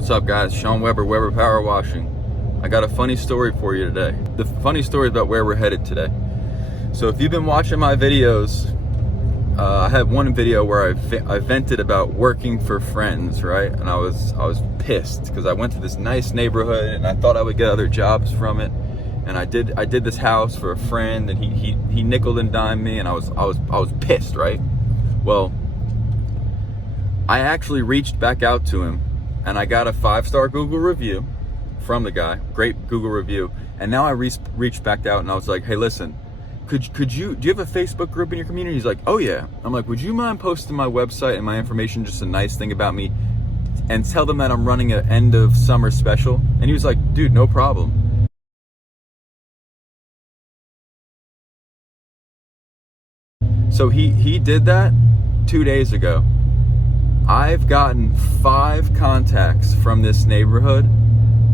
What's up, guys? Sean Weber, Weber Power Washing. I got a funny story for you today. The funny story is about where we're headed today. So if you've been watching my videos, I had one video where I vented about working for friends, right? And I was pissed because I went to this nice neighborhood and I thought I would get other jobs from it. And I did this house for a friend, and he nickel and dimed me, and I was pissed, right? Well, I actually reached back out to him, and I got a 5-star Google review from the guy, great Google review. And now I reached back out, and I was like, hey, listen, do you have a Facebook group in your community? He's like, oh yeah. I'm like, would you mind posting my website and my information, just a nice thing about me, and tell them that I'm running an end of summer special? And he was like, dude, no problem. So he did that 2 days ago. I've gotten 5 contacts from this neighborhood,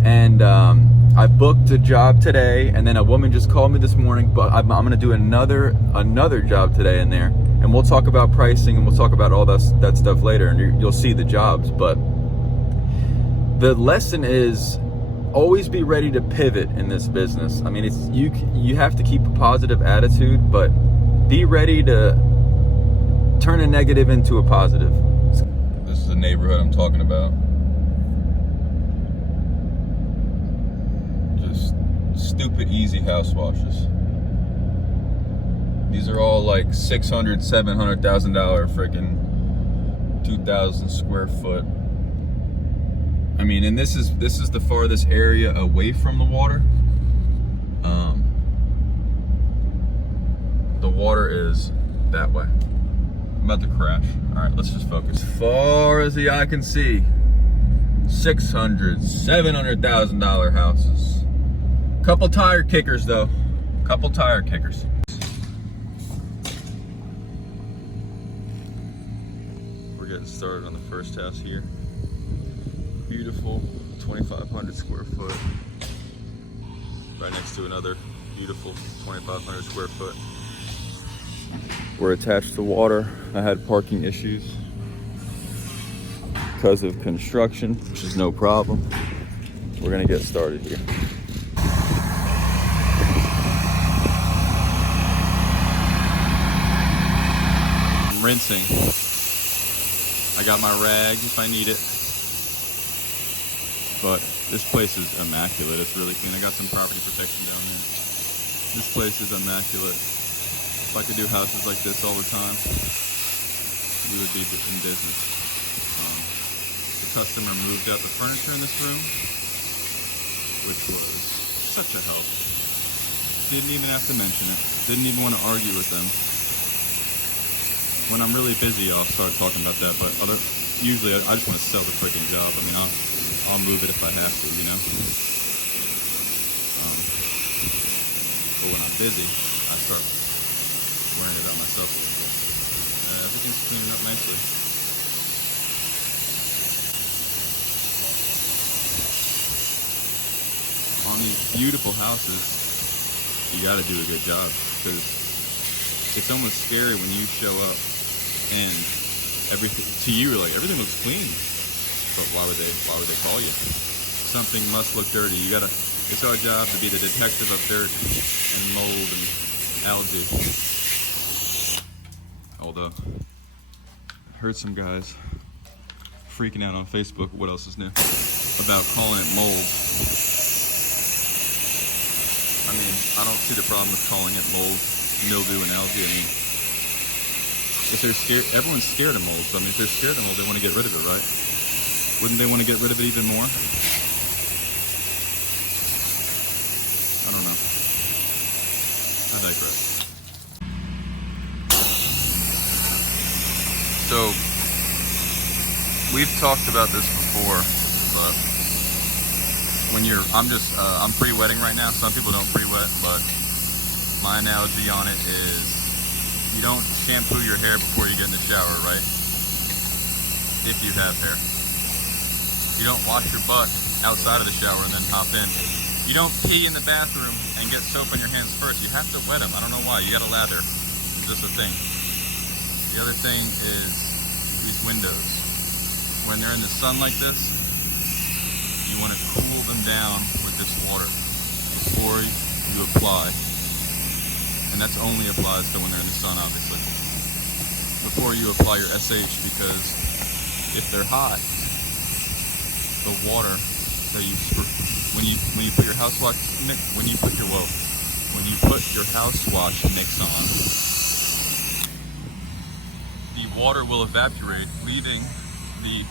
and I booked a job today, and then a woman just called me this morning, but I'm gonna do another job today in there, and we'll talk about pricing, and we'll talk about all that stuff later, and you'll see the jobs. But the lesson is, always be ready to pivot in this business. I mean, you have to keep a positive attitude, but be ready to turn a negative into a positive. This is the neighborhood I'm talking about. Just stupid easy house washes. These are all like $600,000, $700,000 freaking 2,000 square foot. I mean, and this is the farthest area away from the water. The water is that way. I'm about to crash. All right, let's just focus. As far as the eye can see, $600,000, $700,000 houses. Couple tire kickers though. Couple tire kickers. We're getting started on the first house here. Beautiful, 2,500 square foot. Right next to another beautiful 2,500 square foot. We're attached to water. I had parking issues because of construction, which is no problem. We're gonna get started here. I'm rinsing. I got my rag if I need it. But this place is immaculate. It's really clean. I got some property protection down there. This place is immaculate. If I could do houses like this all the time, we would be in business. The customer moved out the furniture in this room, which was such a help. Didn't even have to mention it. Didn't even want to argue with them. When I'm really busy, I'll start talking about that, but usually I just want to sell the freaking job. I mean, I'll move it if I have to, you know? But when I'm busy, I start worrying about myself. Everything's cleaning up nicely. On these beautiful houses, you gotta do a good job, because it's almost scary when you show up and everything, to you, like, everything looks clean. But why would they call you? Something must look dirty. It's our job to be the detective of dirt and mold and algae. Although, I heard some guys freaking out on Facebook, what else is new, about calling it mold. I mean, I don't see the problem with calling it mold, mildew, and algae. I mean, if they're scared, everyone's scared of mold. So I mean, if they're scared of mold, they want to get rid of it, right? Wouldn't they want to get rid of it even more? I don't know. I digress. So, we've talked about this before, but when I'm pre-wetting right now. Some people don't pre-wet, but my analogy on it is, you don't shampoo your hair before you get in the shower, right? If you have hair. You don't wash your butt outside of the shower and then hop in. You don't pee in the bathroom and get soap on your hands first. You have to wet them. I don't know why. You gotta lather. It's just a thing. The other thing is these windows. When they're in the sun like this, down with this water before you apply. And that's only applies to when they're in the sun, obviously. Before you apply your SH, because if they're hot, the water that you when you put your house wash when you put your house wash mix on, the water will evaporate, leaving the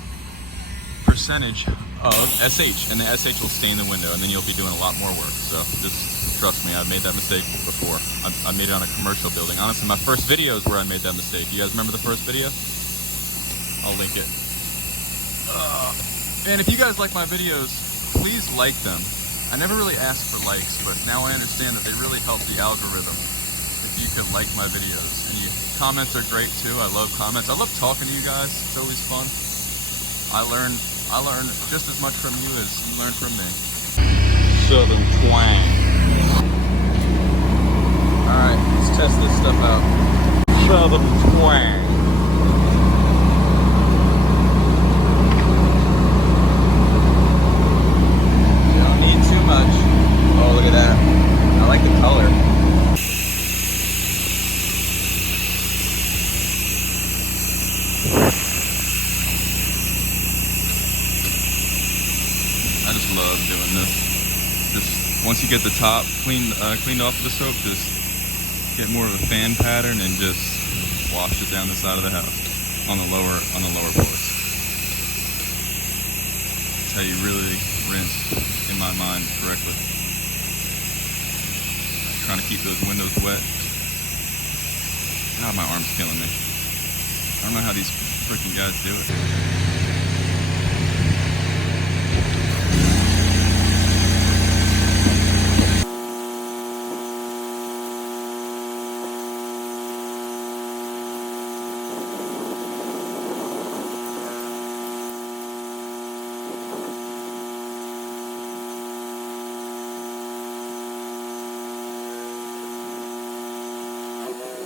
percentage of SH, and the SH will stain the window, and then you'll be doing a lot more work. So just trust me, I've made that mistake before. I made it on a commercial building. Honestly, my first video is where I made that mistake. You guys remember the first video? I'll link it. And if you guys like my videos, please like them. I never really asked for likes, but now I understand that they really help the algorithm if you can like my videos. And comments are great too. I love comments. I love talking to you guys. It's always fun. I learn just as much from you as you learn from me. Southern twang. Alright, let's test this stuff out. Southern twang. You don't need too much. Oh, look at that. I like the color. I just love doing this. Just once you get the top cleaned off with the soap, just get more of a fan pattern and just wash it down the side of the house on the lower floors. That's how you really rinse, in my mind, correctly. Trying to keep those windows wet. God, my arm's killing me. I don't know how these freaking guys do it.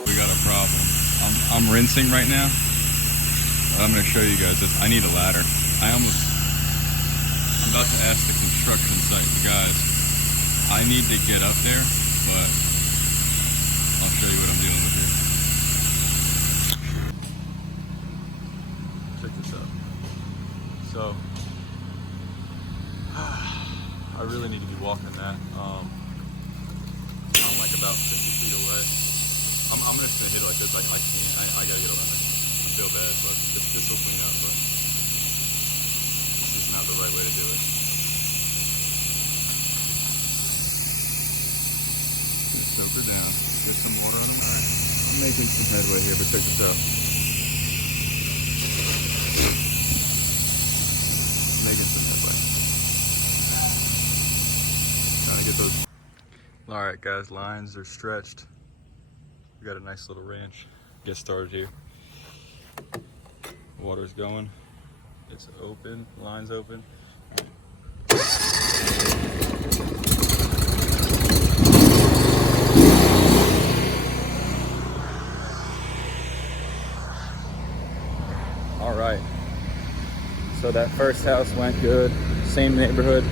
We got a problem. I'm rinsing right now, but I'm going to show you guys this. I need a ladder. I'm about to ask the construction site guys. I need to get up there, but I'll show you what I'm dealing with here. Check this out. So, I really need to be walking that. I'm like about 50 feet away. I'm just gonna hit it like this. I gotta get a ladder. I feel bad, but this will clean up, but this is not the right way to do it. Just soak her down. Get some water on them. Alright. I'm making some headway here, but check this out. Making some headway. Trying to get those. Alright guys, lines are stretched. We got a nice little ranch. Get started here. Water's going. It's open. Line's open. All right. So that first house went good. Same neighborhood.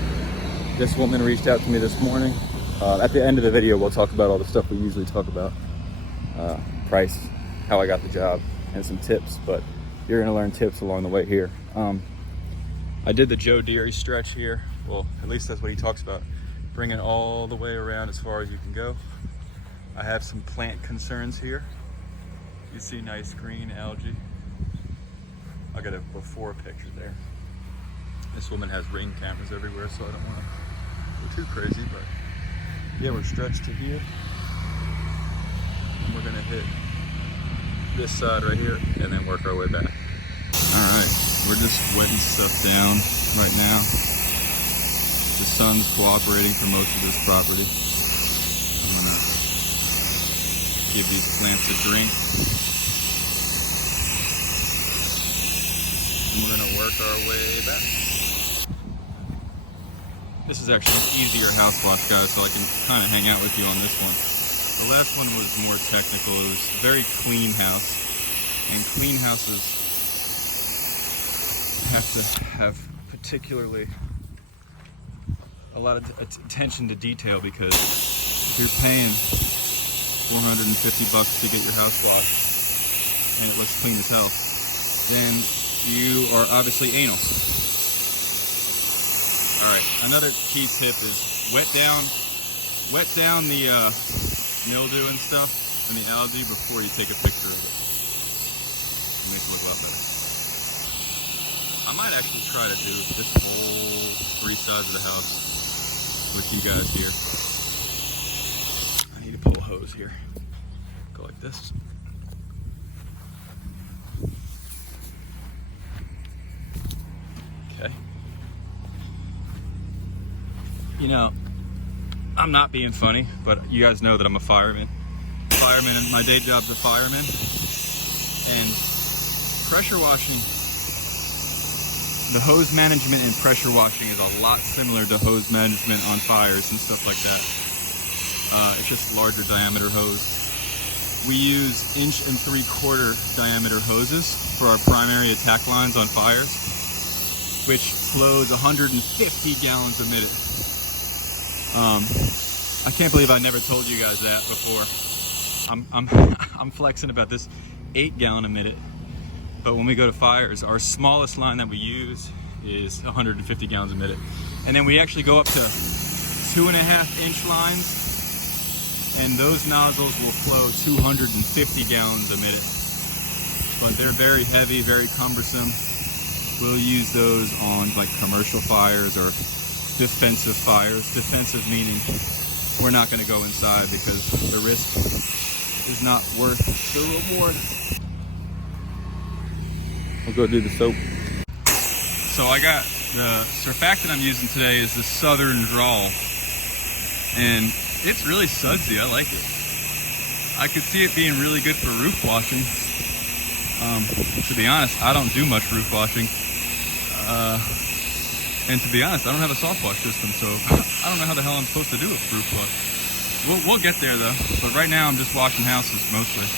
This woman reached out to me this morning. At the end of the video, we'll talk about all the stuff we usually talk about. Price, how I got the job, and some tips, but you're gonna learn tips along the way here. I did the Joe Deary stretch here. Well, at least that's what he talks about. Bring it all the way around as far as you can go. I have some plant concerns here. You see nice green algae. I got a before picture there. This woman has ring cameras everywhere, so I don't want to go too crazy, but yeah, we're stretched to here. We're gonna hit this side right here and then work our way back. All right, we're just wetting stuff down right now. The sun's cooperating for most of this property. I'm gonna give these plants a drink. And we're gonna work our way back. This is actually an easier house wash, guys, so I can kind of hang out with you on this one. The last one was more technical. It was a very clean house, and clean houses have to have particularly a lot of attention to detail, because if you're paying $450 to get your house washed and it looks clean as hell, then you are obviously anal. All right, another key tip is wet down the mildew and stuff and the algae before you take a picture of it. It makes it look a lot better. I might actually try to do this whole 3 sides of the house with you guys here. I need to pull a hose here. Go like this. Okay. You know, I'm not being funny, but you guys know that I'm a fireman. My day job's a fireman. And pressure washing, the hose management and pressure washing is a lot similar to hose management on fires and stuff like that. It's just larger diameter hose. We use 1 3/4 inch diameter hoses for our primary attack lines on fires, which flows 150 gallons a minute. I can't believe I never told you guys that before. I'm flexing about this 8 gallon a minute. But when we go to fires, our smallest line that we use is 150 gallons a minute. And then we actually go up to 2.5 inch lines, and those nozzles will flow 250 gallons a minute. But they're very heavy, very cumbersome. We'll use those on like commercial fires or defensive fires. Defensive meaning we're not going to go inside because the risk is not worth the reward. I'll go do the soap. So I got the surfactant I'm using today is the Southern Drawl, and it's really sudsy. I like it. I could see it being really good for roof washing. To be honest, I don't do much roof washing, and to be honest, I don't have a soft wash system, so I don't know how the hell I'm supposed to do a roof wash. We'll get there though, but right now I'm just washing houses mostly.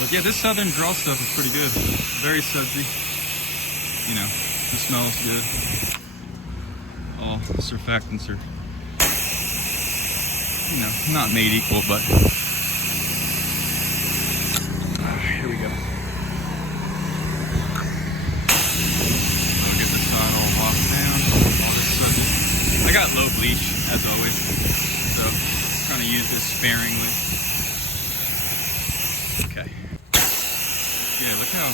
But yeah, this Southern Drawl stuff is pretty good. Very sudsy. You know, it smells good. All surfactants are, you know, not made equal, but here we go. I'll get this side all washed down. All this sudsy. I got low bleach, as always, so I'm trying to use this sparingly. Okay. Yeah, look how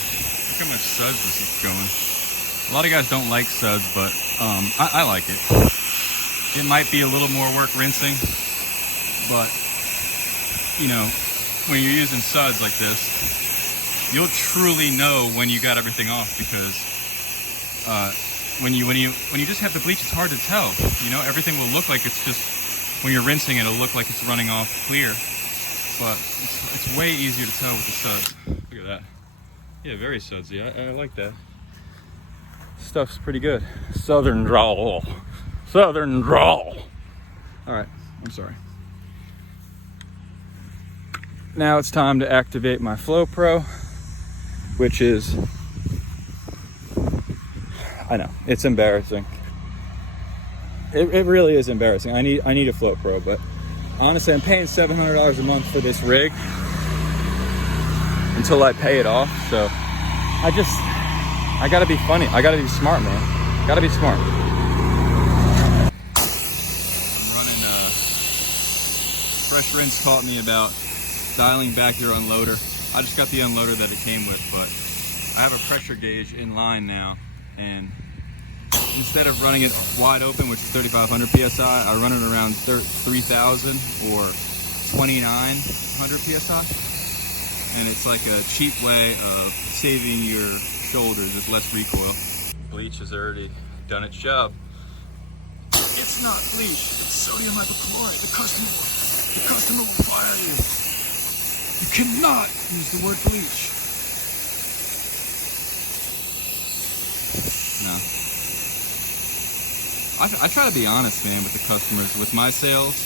much suds this is going. A lot of guys don't like suds, but I like it. It might be a little more work rinsing, but you know, when you're using suds like this, you'll truly know when you got everything off, because when you just have the bleach, it's hard to tell. You know, everything will look like it's just, when you're rinsing, it'll look like it's running off clear, but it's way easier to tell with the suds. Look at that. Yeah, very sudsy. I like that. Stuff's pretty good. Southern Drawl. Southern Drawl. All right, I'm sorry. Now it's time to activate my Flow Pro, which is, I know, it's embarrassing. It really is embarrassing. I need a Flow Pro, but honestly, I'm paying $700 a month for this rig until I pay it off. So I gotta be funny. I gotta be smart, man. Gotta be smart. I'm running Fresh Rinse taught me about dialing back your unloader. I just got the unloader that it came with, but I have a pressure gauge in line now, and instead of running it wide open, which is 3,500 PSI, I run it around 3,000 or 2,900 PSI. And it's like a cheap way of saving your shoulders with less recoil. Bleach has already done its job. It's not bleach, it's sodium hypochlorite. The customer will fire you. You cannot use the word bleach. No. I try to be honest, man, with the customers. With my sales,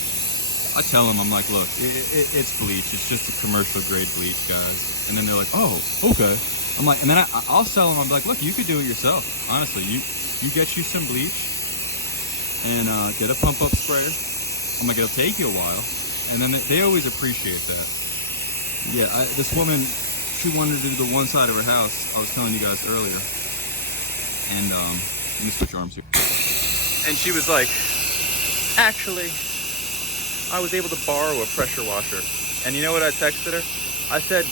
I tell them, I'm like, look, it's bleach. It's just a commercial grade bleach, guys. And then they're like, oh, okay. I'm like, and then I'll sell them. I'm like, look, you could do it yourself. Honestly, you get you some bleach, and get a pump up sprayer. I'm like, it'll take you a while, and then they always appreciate that. Yeah, this woman, she wanted to do the one side of her house I was telling you guys earlier, and let me switch arms here. And she was like, actually, I was able to borrow a pressure washer. And you know what I texted her? I said,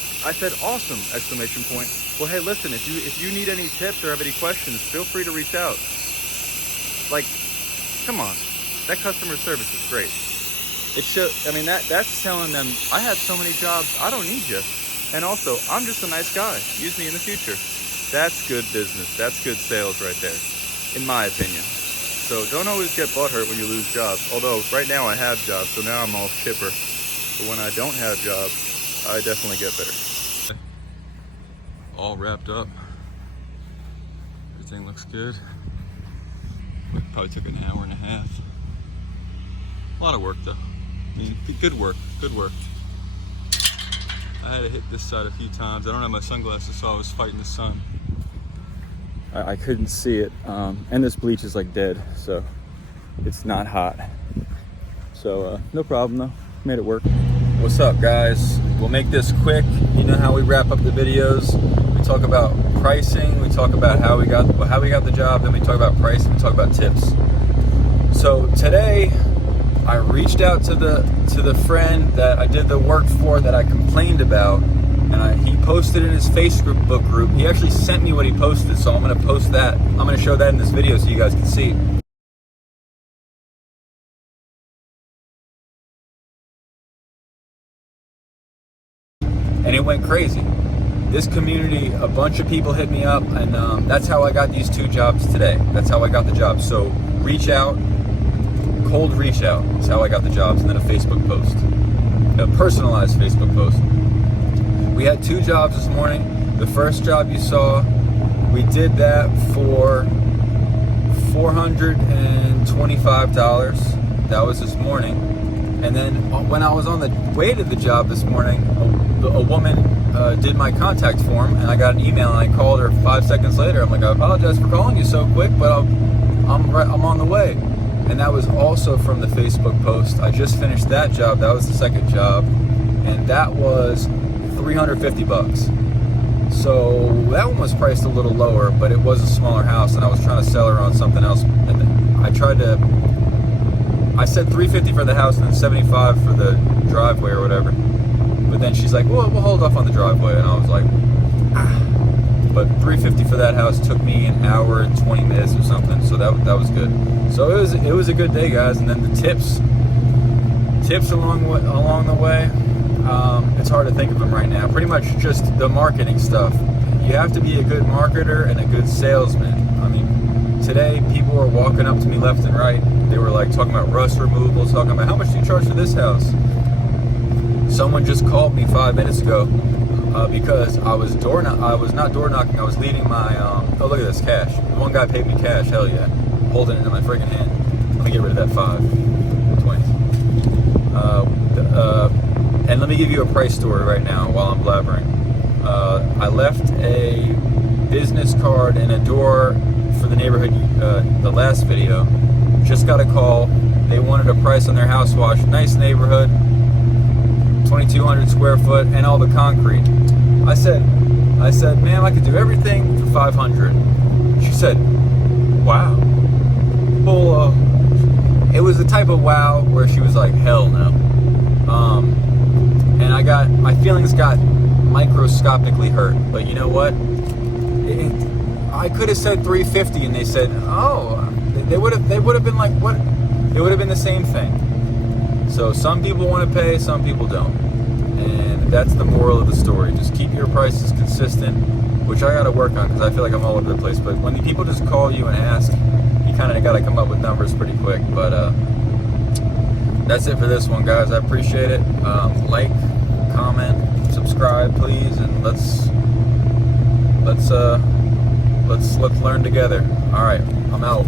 awesome, exclamation point. Well, hey, listen, if you need any tips or have any questions, feel free to reach out. Like, come on, that customer service is great. It should, I mean, that's telling them, I have so many jobs, I don't need you. And also, I'm just a nice guy. Use me in the future. That's good business. That's good sales right there, in my opinion. So don't always get butthurt when you lose jobs. Although right now I have jobs, so now I'm all chipper. But when I don't have jobs, I definitely get bitter. All wrapped up. Everything looks good. Probably took an hour and a half. A lot of work though. I mean, good work, good work. I had to hit this side a few times. I don't have my sunglasses, so I was fighting the sun. I couldn't see it, and this bleach is like dead, so it's not hot. So no problem though, made it work. What's up, guys? We'll make this quick. You know how we wrap up the videos. We talk about pricing, we talk about how we got the job, then we talk about pricing, we talk about tips. So today I reached out to the friend that I did the work for that I complained about, and he posted in his Facebook group. He actually sent me what he posted, so I'm gonna post that. I'm gonna show that in this video so you guys can see. And it went crazy. This community, a bunch of people hit me up, and that's how I got these 2 jobs today. That's how I got the job. So reach out, cold reach out is how I got the jobs, and then a Facebook post, a personalized Facebook post. We had 2 jobs this morning. The first job you saw, we did that for $425. That was this morning. And then when I was on the way to the job this morning, a woman did my contact form, and I got an email, and I called her 5 seconds later. I'm like, I apologize for calling you so quick, but I'm on the way. And that was also from the Facebook post. I just finished that job. That was the second job, and that was $350. So that one was priced a little lower, but it was a smaller house, and I was trying to sell her on something else. And I said $350 for the house and then $75 for the driveway or whatever. But then she's like, well, we'll hold off on the driveway. And I was like, But $350 for that house took me an hour and 20 minutes or something. So that was good. So it was a good day, guys. And then the tips along the way. It's hard to think of them right now. Pretty much just the marketing stuff. You have to be a good marketer and a good salesman. I mean, today people were walking up to me left and right. They were like talking about rust removal, talking about how much do you charge for this house. Someone just called me 5 minutes ago because I was not door knocking. I was leaving my oh, look at this cash. One guy paid me cash. Hell yeah, holding it in my freaking hand. Let me get rid of that 5 20. And let me give you a price story right now while I'm blabbering. I left a business card and a door for the neighborhood the last video. Just got a call. They wanted a price on their house wash. Nice neighborhood, 2,200 square foot, and all the concrete. I said, ma'am, I could do everything for 500. She said, wow. Well, it was the type of wow where she was like, hell no. And my feelings got microscopically hurt. But you know what? I could have said 350, and they said, oh, they would have been like, what? It would have been the same thing. So some people want to pay, some people don't. And that's the moral of the story. Just keep your prices consistent, which I got to work on because I feel like I'm all over the place. But when the people just call you and ask, you kind of got to come up with numbers pretty quick. But that's it for this one, guys. I appreciate it. Like, comment, subscribe, please, and let's learn together. All right, I'm out.